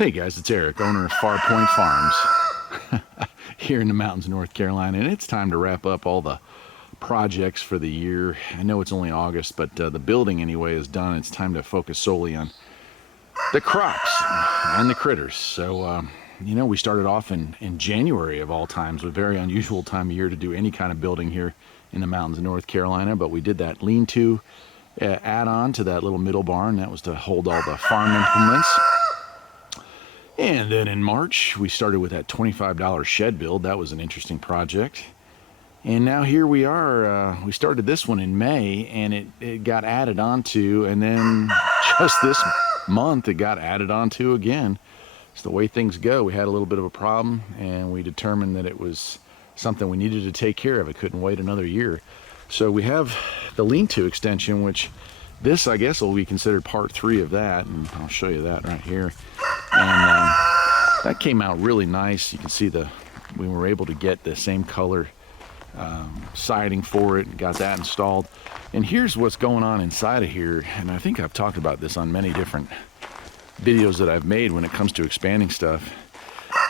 Hey guys, it's Eric, owner of Farpoint Farms here in the mountains of North Carolina, and it's time to wrap up all the projects for the year. I know it's only August, but the building anyway is done. It's time to focus solely on the crops and the critters. So, we started off in January of all times, a very unusual time of year to do any kind of building here in the mountains of North Carolina, but we did that lean-to add-on to that little middle barn. That was to hold all the farm implements. And then in March, we started with that $25 shed build. That was an interesting project. And now here we are. We started this one in May, and it got added onto, and then just this month, it got added onto again. It's the way things go. We had a little bit of a problem, and we determined that it was something we needed to take care of. It couldn't wait another year. So we have the lean-to extension, which this, I guess, will be considered part 3 of that, and I'll show you that right here. And that came out really nice. You can see we were able to get the same color siding for it and got that installed. And here's what's going on inside of here, and I think I've talked about this on many different videos that I've made when it comes to expanding stuff.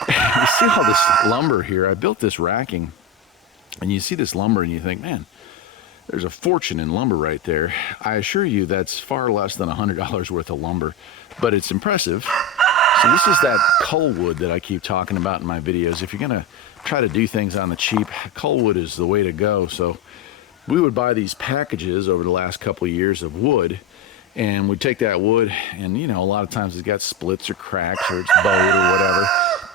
You see all this lumber here. I built this racking, and you see this lumber and you think, man, there's a fortune in lumber right there. I assure you that's far less than $100 worth of lumber, but it's impressive. So this is that cull wood that I keep talking about in my videos. If you're gonna try to do things on the cheap, cull wood is the way to go. So we would buy these packages over the last couple of years of wood, and we'd take that wood, and a lot of times it's got splits or cracks or it's bowed or whatever.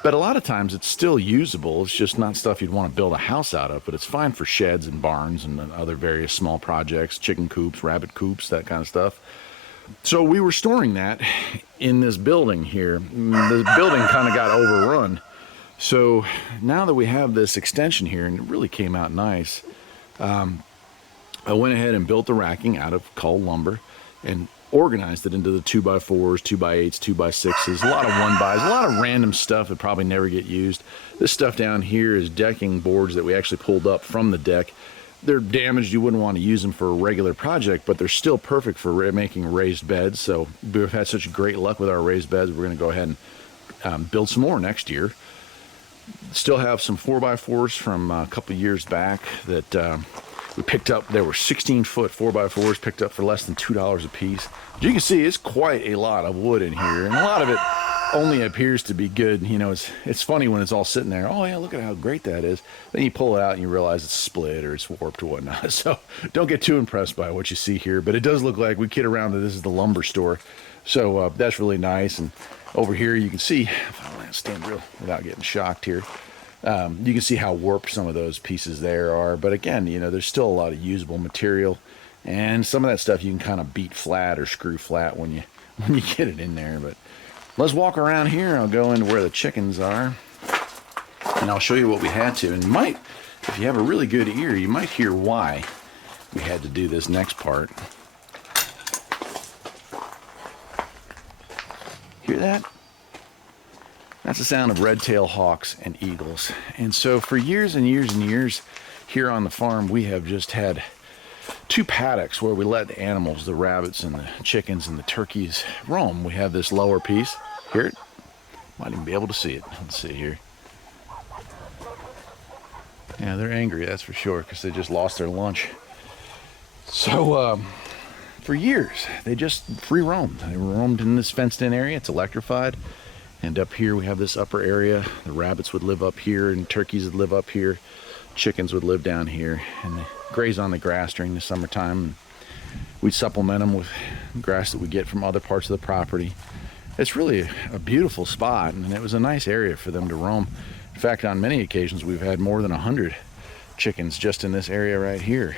But a lot of times it's still usable. It's just not stuff you'd want to build a house out of, but it's fine for sheds and barns and other various small projects, chicken coops, rabbit coops, that kind of stuff. So we were storing that in this building here. The building kind of got overrun. So now that we have this extension here, and it really came out nice, I went ahead and built the racking out of cull lumber and organized it into the 2x4s, 2x8s, 2x6s, a lot of 1x's, a lot of random stuff that probably never get used. This stuff down here is decking boards that we actually pulled up from the deck. They're damaged. You wouldn't want to use them for a regular project, but they're still perfect for making raised beds. So we've had such great luck with our raised beds, we're going to go ahead and build some more next year. Still have some 4x4s from a couple years back that we picked up. There were 16-foot 4x4s picked up for less than $2 a piece. As you can see, it's quite a lot of wood in here, and a lot of it only appears to be good. It's funny when it's all sitting there. Oh yeah, look at how great that is. Then you pull it out and you realize it's split or it's warped or whatnot. So don't get too impressed by what you see here, but it does look like we kid around that this is the lumber store. So that's really nice. And over here you can see, if I stand real without getting shocked here, you can see how warped some of those pieces there are. But again, there's still a lot of usable material, and some of that stuff you can kind of beat flat or screw flat when you get it in there. But let's walk around here. I'll go into where the chickens are, and I'll show you what we had to. And if you have a really good ear, you might hear why we had to do this next part. Hear that? That's the sound of red-tailed hawks and eagles. And so for years and years and years here on the farm, we have just had 2 paddocks where we let the animals, the rabbits and the chickens and the turkeys, roam. We have this lower piece. Hear it? Might even be able to see it. Let's see here. Yeah, they're angry, that's for sure, because they just lost their lunch. So for years, they just free roamed. They roamed in this fenced-in area. It's electrified. And up here we have this upper area. The rabbits would live up here, and turkeys would live up here. Chickens would live down here, and they graze on the grass during the summertime. We'd supplement them with grass that we get from other parts of the property. It's really a beautiful spot, and it was a nice area for them to roam. In fact, on many occasions we've had more than 100 chickens just in this area right here.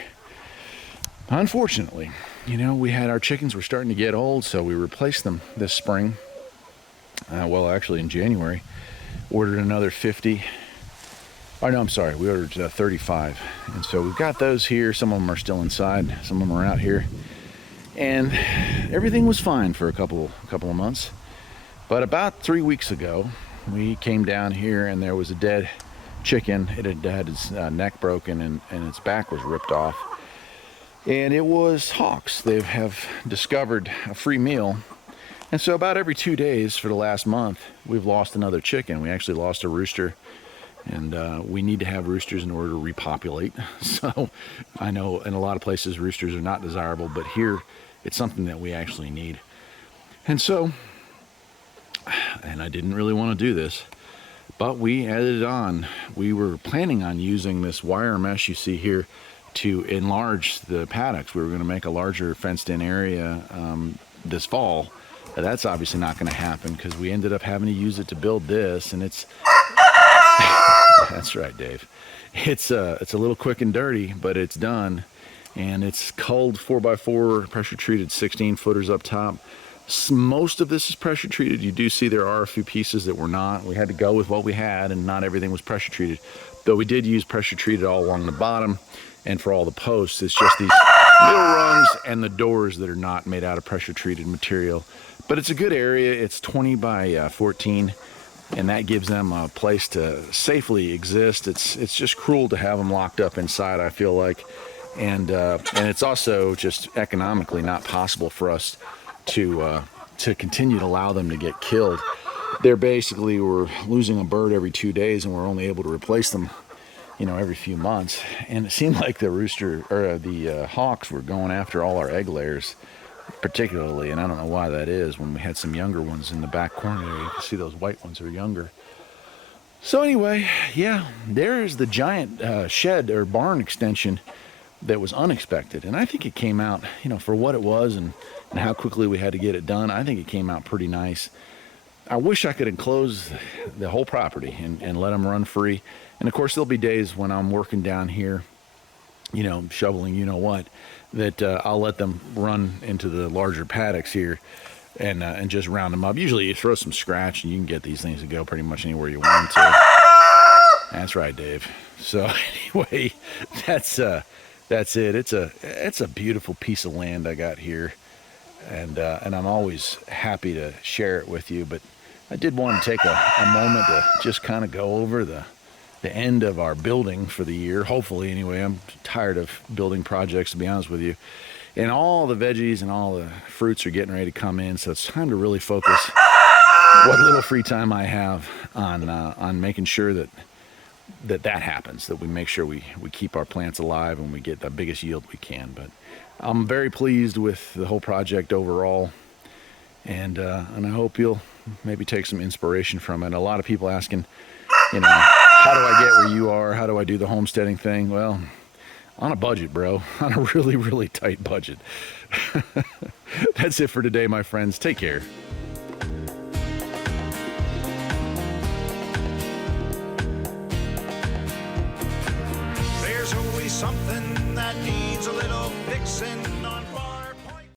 Unfortunately, we had our chickens were starting to get old, so we replaced them this spring. Well, actually in January, ordered another 50. Oh no, I'm sorry, we ordered 35. And so we've got those here. Some of them are still inside, some of them are out here. And everything was fine for a couple of months. But about 3 weeks ago, we came down here and there was a dead chicken. It had had its neck broken and its back was ripped off. And it was hawks. They have discovered a free meal And so about every 2 days for the last month, we've lost another chicken. We actually lost a rooster, and we need to have roosters in order to repopulate. So I know in a lot of places roosters are not desirable, but here it's something that we actually need. And so, and I didn't really want to do this, but we added it on. We were planning on using this wire mesh you see here to enlarge the paddocks. We were going to make a larger fenced-in area this fall. That's obviously not going to happen because we ended up having to use it to build this, and it's that's right, Dave. It's a little quick and dirty, but it's done, and it's culled 4x4 pressure treated 16 footers up top. Most of this is pressure treated. You do see there are a few pieces that were not. We had to go with what we had, and not everything was pressure treated, though we did use pressure treated all along the bottom. And for all the posts, it's just these middle rungs and the doors that are not made out of pressure treated material. But it's a good area. It's 20 by 14, and that gives them a place to safely exist. It's just cruel to have them locked up inside, I feel like, and it's also just economically not possible for us to continue to allow them to get killed. They're basically, we're losing a bird every 2 days, and we're only able to replace them, you know, every few months. And it seemed like the rooster or the hawks were going after all our egg layers particularly, and I don't know why that is. When we had some younger ones in the back corner there, you can see those white ones are younger. So anyway, yeah, there's the giant shed or barn extension that was unexpected, and I think it came out, you know, for what it was and how quickly we had to get it done. I think it came out pretty nice. I wish I could enclose the whole property and let them run free. And of course, there'll be days when I'm working down here, you know, shoveling, you know what, that I'll let them run into the larger paddocks here and just round them up. Usually you throw some scratch and you can get these things to go pretty much anywhere you want to. That's right, Dave. So anyway, that's it. It's a beautiful piece of land I got here, and I'm always happy to share it with you. But I did want to take a moment to just kind of go over the end of our building for the year. Hopefully, anyway. I'm tired of building projects, to be honest with you. And all the veggies and all the fruits are getting ready to come in, so it's time to really focus what little free time I have on making sure that happens, that we make sure we keep our plants alive and we get the biggest yield we can. But I'm very pleased with the whole project overall, and I hope you'll maybe take some inspiration from it. A lot of people asking, you know, how do I get where you are? How do I do the homesteading thing? Well, on a budget, bro. On a really, really tight budget. That's it for today, my friends. Take care. There's always something that needs a little fixing on fire.